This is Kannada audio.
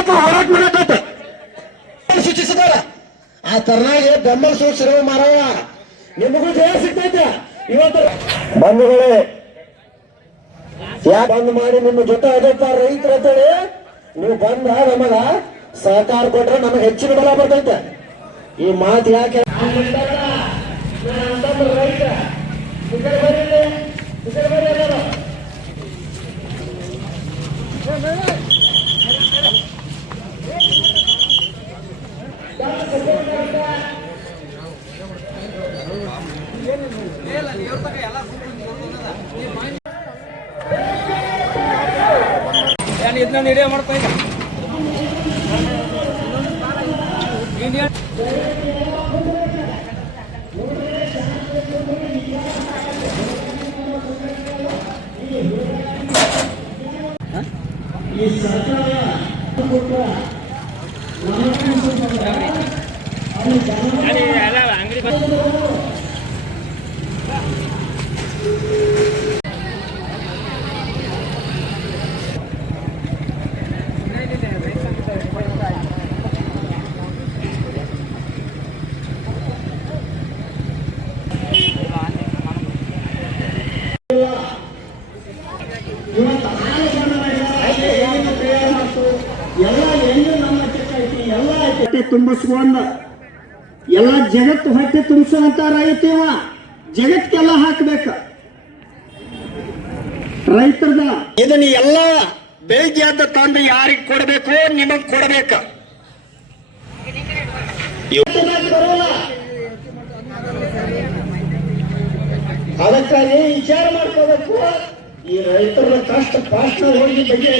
ಇವತ್ತು ಹೋರಾಟ ಮಾಡಕತ್ತ ಸೂಚಿಸಿದಾರ. ಆ ತರನಾಗಿ ಬೆಂಬಲ ಸೂಚಿಸಿರೋ ಮಾರವ ನಿಮಗೂ ಜಯ ಸಿಗ್ತೈತೆ. ಇವತ್ತು ಬಂಧುಗಳೇ ಯಾಕೆ ಬಂದ್ ಮಾಡಿ ನಿಮ್ಮ ಜೊತೆ ಅದಪ್ಪ ರೈತರು ಅಂತೇಳಿ ನೀವು ಬಂದ ನಮಗ ಸಹಕಾರ ಕೊಟ್ರೆ ನಮಗೆ ಹೆಚ್ಚಿನ ಬಲ ಬರ್ತೈತೆ. ಈ ಮಾತು ಯಾಕೆ ರೈತ ಇದನ್ನ ಹಿಡಿಯ ಮಾಡ್ತಾ ಇಲ್ಲ. ಅಂಗಡಿ ಹೊಟ್ಟೆ ತುಂಬಿಸ್ಕೊಂಡ ಎಲ್ಲ ಜಗತ್ತು ಹೊಟ್ಟೆ ತುಂಬಿಸುವಂತ ರೈತ ಇವ. ಜಗತ್ತೆಲ್ಲ ಹಾಕ್ಬೇಕ ರೈತರದ. ಇದನ್ನ ಎಲ್ಲ ಬೆಳಿಗ್ಗೆ ಎದ್ದ ತಂದು ಯಾರಿಗೆ ಕೊಡಬೇಕು? ನಿಮಗ್ ಕೊಡಬೇಕ. ಅದಕ್ಕಾಗಿ ವಿಚಾರ ಮಾಡ್ಕೋಬೇಕು. ಈ ರೈತರ ಕಷ್ಟ ಪಾಷ್ಟ ಹೋಗಿ ಬಗ್ಗೆ